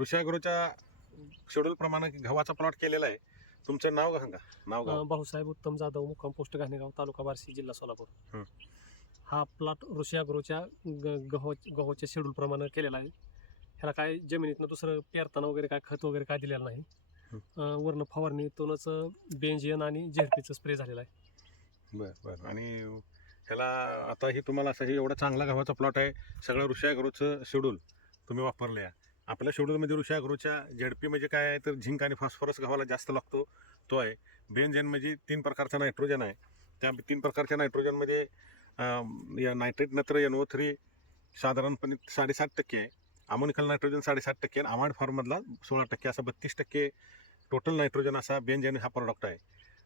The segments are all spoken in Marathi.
ऋषागुरूच्या शेड्यूल प्रमाणे गव्हाचा प्लॉट केलेला आहे. तुमचं नाव सांगा. नाव गाव. अं, भाऊसाहेब उत्तम जाधव मुक्काम पोस्ट घाणेगाव तालुका बार्शी जिल्हा सोलापूर. हं. हा प्लॉट ऋषी अग्रोच्या ग- गहू गव्हाच्या शेड्यूल प्रमाणे केलेला आहे. ह्याला काय जमिनीतनं दुसरं पेरताना वगैरे काय खत वगैरे काय दिलेलं नाही. हं. अं, वरनं फवारणीतूनच बेंजियन आणि झेडपीचं स्प्रे झालेला आहे. बर बर. आणि ह्याला आता हे तुम्हाला असं हे एवढा चांगला गव्हाचा प्लॉट आहे. सगळं ऋषागृचं शेड्यूल तुम्ही वापरले आहे आपल्या शेड्यूलमध्ये ऋषागृच्या झेडपी म्हणजे काय आहे? तर झिंक आणि फॉस्फरस गव्हाला जास्त लागतो. तो आहे. बेनझेन म्हणजे तीन प्रकारचा नायट्रोजन आहे. त्या तीन प्रकारच्या नायट्रोजनमध्ये या नायट्रेट नत्र एन ओ थ्री साधारणपणे साडेसात टक्के आहे. अमोनिकल नायट्रोजन साडेसात टक्के आणि आमाड फॉर्ममधला सोळा टक्के असा बत्तीस टक्के टोटल नायट्रोजन असा बेनझेन हा प्रॉडक्ट आहे.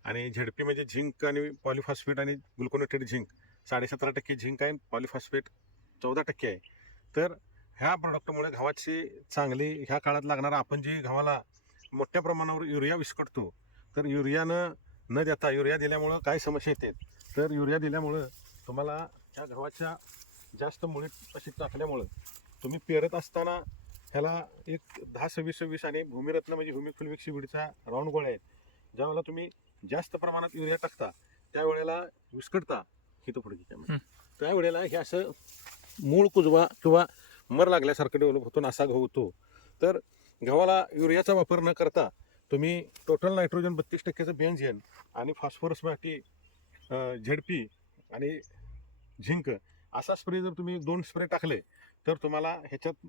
आणि झेडपी म्हणजे झिंक आणि पॉलिफॉस्फेट आणि ग्लुकोनेटेड झिंक साडेसतरा टक्के झिंक आहे. पॉलिफॉस्फेट चौदा टक्के आहे. तर ह्या प्रॉडक्टमुळे गव्हाची चांगली ह्या काळात लागणारा आपण जी गव्हाला मोठ्या प्रमाणावर युरिया विस्कटतो तर युरियानं न देता युरिया दिल्यामुळं काय समस्या येतात तर युरिया दिल्यामुळं तुम्हाला ह्या गव्हाच्या जास्त मुळी अशी टाकल्यामुळं तुम्ही पेरत असताना ह्याला एक दहा सव्वीस सव्वीस आणि भूमिरत्न म्हणजे भूमी फुलविक शिबिडचा राऊंड गोळ्या आहेत. ज्यावेळेला तुम्ही जास्त प्रमाणात युरिया टाकता त्यावेळेला विस्कटता ही तो पुढे. त्यावेळेला हे असं मूळ कुजवा किंवा मर लागल्यासारखं डेव्हलप होतो असा गहू होतो. तर गव्हाला युरियाचा वापर न करता तुम्ही टोटल नायट्रोजन बत्तीस टक्क्याचं बेंझेन आणि फॉस्फरस माटी झेडपी आणि झिंक असा स्प्रे जर तुम्ही दोन स्प्रे टाकले तर तुम्हाला ह्याच्यात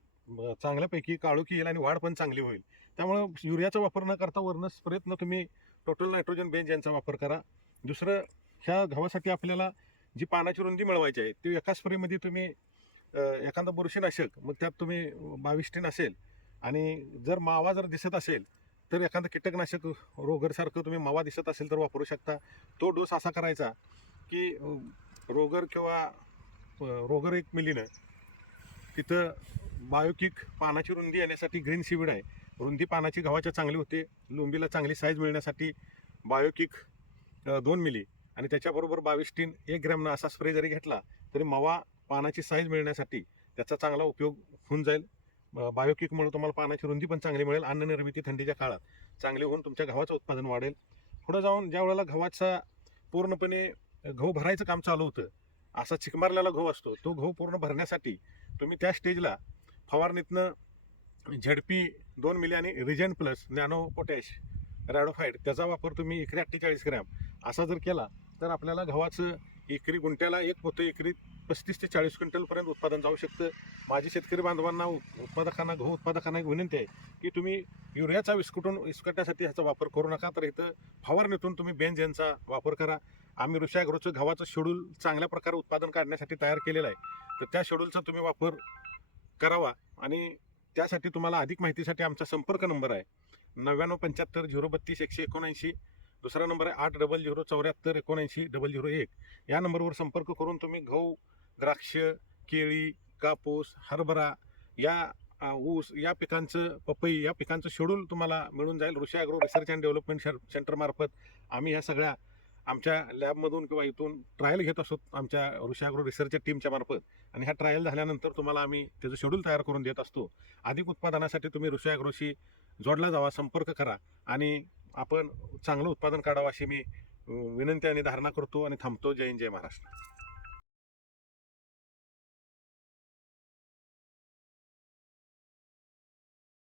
चांगल्यापैकी काळोखी येईल आणि वाढ पण चांगली होईल. त्यामुळं युरियाचा वापर न करता वरनं स्प्रेतनं तुम्ही टोटल नायट्रोजन बेंज यांचा वापर करा. दुसरं ह्या गव्हासाठी आपल्याला जी पानाची रुंदी मिळवायची आहे ती एका स्प्रेमध्ये तुम्ही एखादा बुरशीनाशक मग त्यात तुम्ही बाविष्टीन असेल आणि जर मावा जर दिसत असेल तर एखादं कीटकनाशक रोगरसारखं तुम्ही मावा दिसत असेल तर वापरू शकता. तो डोस असा करायचा की रोगर किंवा रोगर एक मिलीनं तिथं बायोकिक पानाची रुंदी येण्यासाठी ग्रीन सीविड आहे. रुंदी पानाची गव्हाच्या चांगली होते लुंबीला चांगली साईज मिळण्यासाठी बायोकिक दोन मिली आणि त्याच्याबरोबर बावीस टीन एक ग्रॅमनं असा स्प्रे जरी घेतला तरी मावा पानाची साईज मिळण्यासाठी त्याचा चांगला उपयोग होऊन जाईल. ब- बायोकिकमुळे तुम्हाला पानाची रुंदी पण चांगली मिळेल. अन्न निर्मिती थंडीच्या काळात चांगली होऊन तुमच्या गव्हाचं उत्पादन वाढेल. पुढं जाऊन ज्या वेळेला गव्हाचा पूर्णपणे गहू भरायचं काम चालू होतं असा चिकमारलेला गहू असतो तो गहू पूर्ण भरण्यासाठी तुम्ही त्या स्टेजला फवारणीतनं झेडपी दोन मिली आणि रिजन प्लस नॅनो पोटॅश रॅडोफाईड त्याचा वापर तुम्ही एकरी अठ्ठेचाळीस ग्रॅम असा जर केला तर आपल्याला गव्हाचं एकरी गुंट्याला एक होतं एकरी पस्तीस ते चाळीस क्विंटलपर्यंत उत्पादन जाऊ शकतं. माझी शेतकरी बांधवांना उत्पादकांना गहू उत्पादकांना एक विनंती आहे की तुम्ही युरियाचा विस्कुटून विस्कटण्यासाठी ह्याचा वापर करू नका. तर इथं फवारणीतून तुम्ही बेंझेनचा वापर करा. आम्ही ऋषाग्रोचं गव्हाचं शेड्यूल चांगल्या प्रकारे उत्पादन काढण्यासाठी तयार केलेलं आहे. तर त्या शेड्यूलचा तुम्ही वापर करावा आणि त्यासाठी तुम्हाला अधिक माहितीसाठी आमचा संपर्क नंबर आहे नव्याण्णव पंच्याहत्तर झिरो बत्तीस एकशे एकोणऐंशी दुसरा नंबर आहे आठ डबल झिरो चौऱ्याहत्तर एकोणऐंशी डबल झिरो एक. या नंबरवर संपर्क करून तुम्ही गहू द्राक्ष केळी कापूस हरभरा या ऊस या पिकांचं पपई या पिकांचं शेड्यूल तुम्हाला मिळून जाईल. Rishi agro research and development सेंटरमार्फत आम्ही ह्या सगळ्या आमच्या लॅबमधून किंवा इथून ट्रायल घेत असतो आमच्या ऋषी ॲग्रो रिसर्चच्या टीमच्या मार्फत. आणि ह्या ट्रायल झाल्यानंतर तुम्हाला आम्ही त्याचं शेड्यूल तयार करून देत असतो. अधिक उत्पादनासाठी तुम्ही ऋषी ॲग्रोशी जोडला जावा संपर्क करा. आणि आपण चांगलं उत्पादन काढावं अशी मी विनंती आणि धारणा करतो आणि थांबतो. जय हिंद जय महाराष्ट्र.